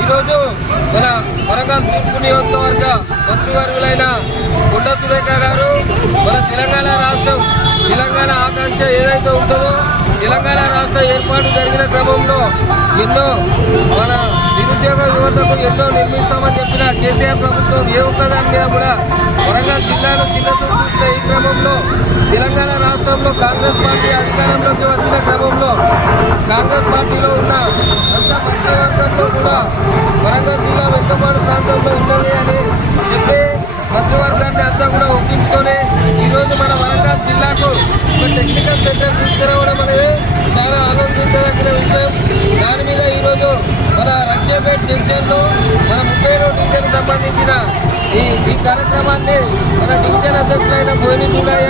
ఈరోజు మన వరంగల్ తూర్పు నియోజకవర్గ మంత్రివర్గులైన గుండ సురేఖ గారు మన తెలంగాణ రాష్ట్రం తెలంగాణ ఆకాంక్ష ఏదైతే ఉంటుందో తెలంగాణ రాష్ట్ర ఏర్పాటు జరిగిన క్రమంలో ఎన్నో మన నిరుద్యోగ యువతకు ఎన్నో నిర్మిస్తామని చెప్పిన కేసీఆర్ ప్రభుత్వం ఏ ఒక్కదాని మీద కూడా జిల్లాను చిన్న చూస్తే ఈ క్రమంలో తెలంగాణ రాష్ట్రంలో కాంగ్రెస్ పార్టీ అధికారంలోకి వచ్చిన క్రమంలో కాంగ్రెస్ పార్టీలో ఉన్న అంత మంత్రివర్గంలో కూడా వరంగల్ జిల్లా వెంకపాడు ప్రాంతంలో ఉన్నది అని చెప్పి మంత్రివర్గాన్ని అంతా కూడా ఒప్పించుకొని ఈరోజు మన వరంగల్ జిల్లాకు ఒక టెక్నికల్ సెంటర్ తీసుకురావడం అనేది చాలా ఆనందించదగిన విషయం. దాని మీద ఈరోజు మన రంజేపేట్ జంక్షన్లో మన ముప్పై రోడ్డు సంబంధించిన కార్యక్రమాన్ని మన డివిజన్ అధ్యక్షులైన బోయిని చూడయ్య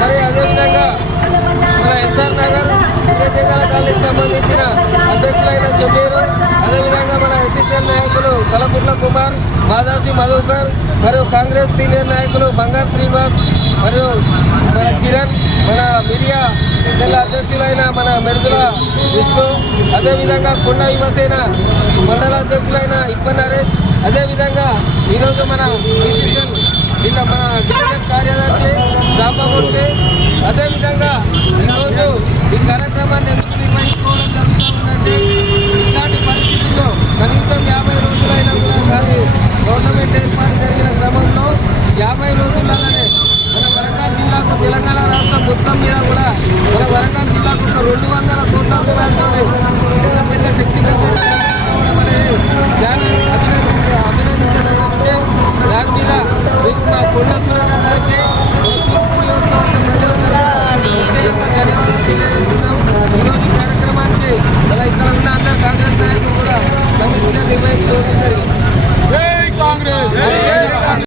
మరి అదేవిధంగా మన ఎస్ఆర్ నగర్ విజయనగర కాలనీకి సంబంధించిన అధ్యక్షులైన జమీరు అదేవిధంగా మన ఎస్ఎస్ఎల్ నాయకులు కలకుట్ల కుమార్ మాధవ్జీ మధుకర్ మరియు కాంగ్రెస్ సీనియర్ నాయకులు బంగారు శ్రీనివాస్ మరియు మన కిరణ్ మన మీడియా జిల్లా అధ్యక్షులైన మన మెరుదుల విష్ణు అదేవిధంగా కొండ యువసేన మండల అధ్యక్షులైన ఇప్ప నరేష్ అదేవిధంగా ఈరోజు మన బీసీసీఎల్ ఇలా మన డివిజన్ కార్యదర్శి జాపమూర్తి అదేవిధంగా ఈరోజు ఈ కార్యక్రమాన్ని ఎందుకు నిర్వహించుకోవడం జరుగుతూ ఉందంటే